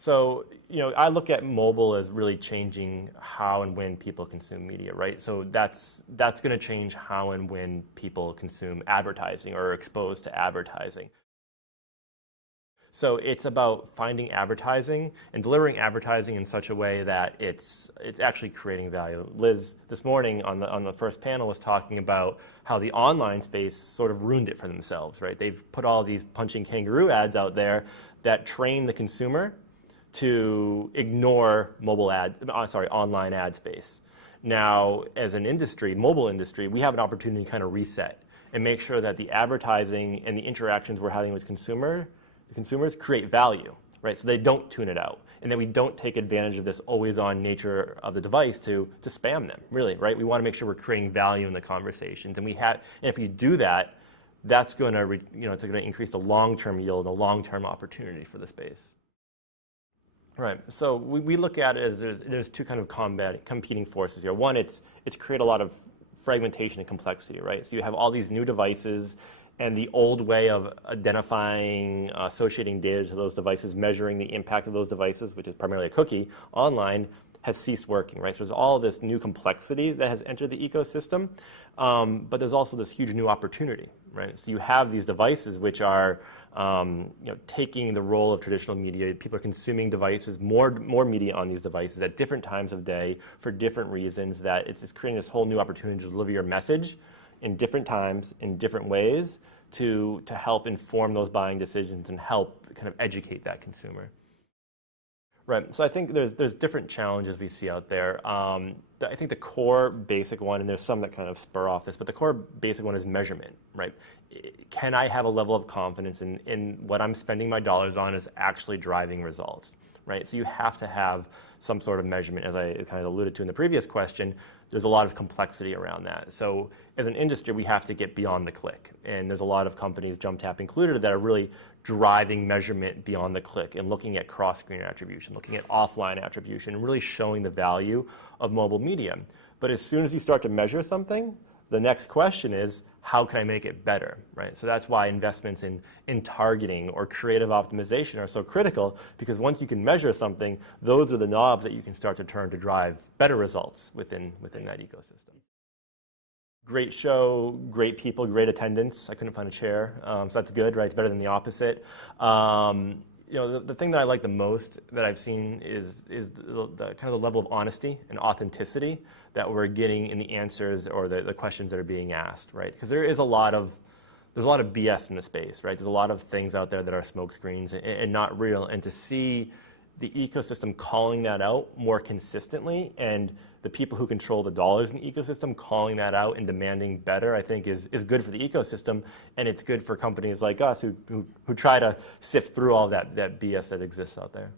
So, I look at mobile as really changing how and when people consume media, right? So that's going to change how and when people consume advertising or are exposed to advertising. So it's about finding advertising and delivering advertising in such a way that it's actually creating value. Liz, this morning on the first panel, was talking about how the online space sort of ruined it for themselves, right? They've put all these punching kangaroo ads out there that train the consumer to ignore online ad space. Now, as an industry, mobile industry, we have an opportunity to kind of reset and make sure that the advertising and the interactions we're having with consumers create value, right? So they don't tune it out, and that we don't take advantage of this always-on nature of the device to spam them, really, right? We want to make sure we're creating value in the conversations, and if you do that, that's going to, it's going to increase the long-term yield, the long-term opportunity for the space. Right. So we look at it as there's two kind of competing forces here. One, it's create a lot of fragmentation and complexity, right? So you have all these new devices, and the old way of identifying, associating data to those devices, measuring the impact of those devices, which is primarily a cookie, online, has ceased working, right? So there's all this new complexity that has entered the ecosystem, but there's also this huge new opportunity, right? So you have these devices which are taking the role of traditional media. People are consuming devices, more media on these devices at different times of day for different reasons, that it's creating this whole new opportunity to deliver your message in different times, in different ways, to help inform those buying decisions and help kind of educate that consumer. Right, so I think there's different challenges we see out there. I think the core basic one, and there's some that kind of spur off this, but the core basic one is measurement, right? Can I have a level of confidence in what I'm spending my dollars on is actually driving results, right? So you have to have some sort of measurement. As I kind of alluded to in the previous question, there's a lot of complexity around that. So as an industry, we have to get beyond the click. And there's a lot of companies, Jumptap included, that are really driving measurement beyond the click and looking at cross-screen attribution, looking at offline attribution, and really showing the value of mobile media. But as soon as you start to measure something, the next question is, how can I make it better, right? So that's why investments in targeting or creative optimization are so critical, because once you can measure something, those are the knobs that you can start to turn to drive better results within that ecosystem. Great show, great people, great attendance. I couldn't find a chair, so that's good, right? It's better than the opposite. The thing that I like the most that I've seen is the kind of the level of honesty and authenticity that we're getting in the answers or the questions that are being asked, right? Because there's a lot of BS in the space, right? There's a lot of things out there that are smoke screens and not real, and to see the ecosystem calling that out more consistently, and the people who control the dollars in the ecosystem calling that out and demanding better, I think is good for the ecosystem, and it's good for companies like us who try to sift through all that BS that exists out there.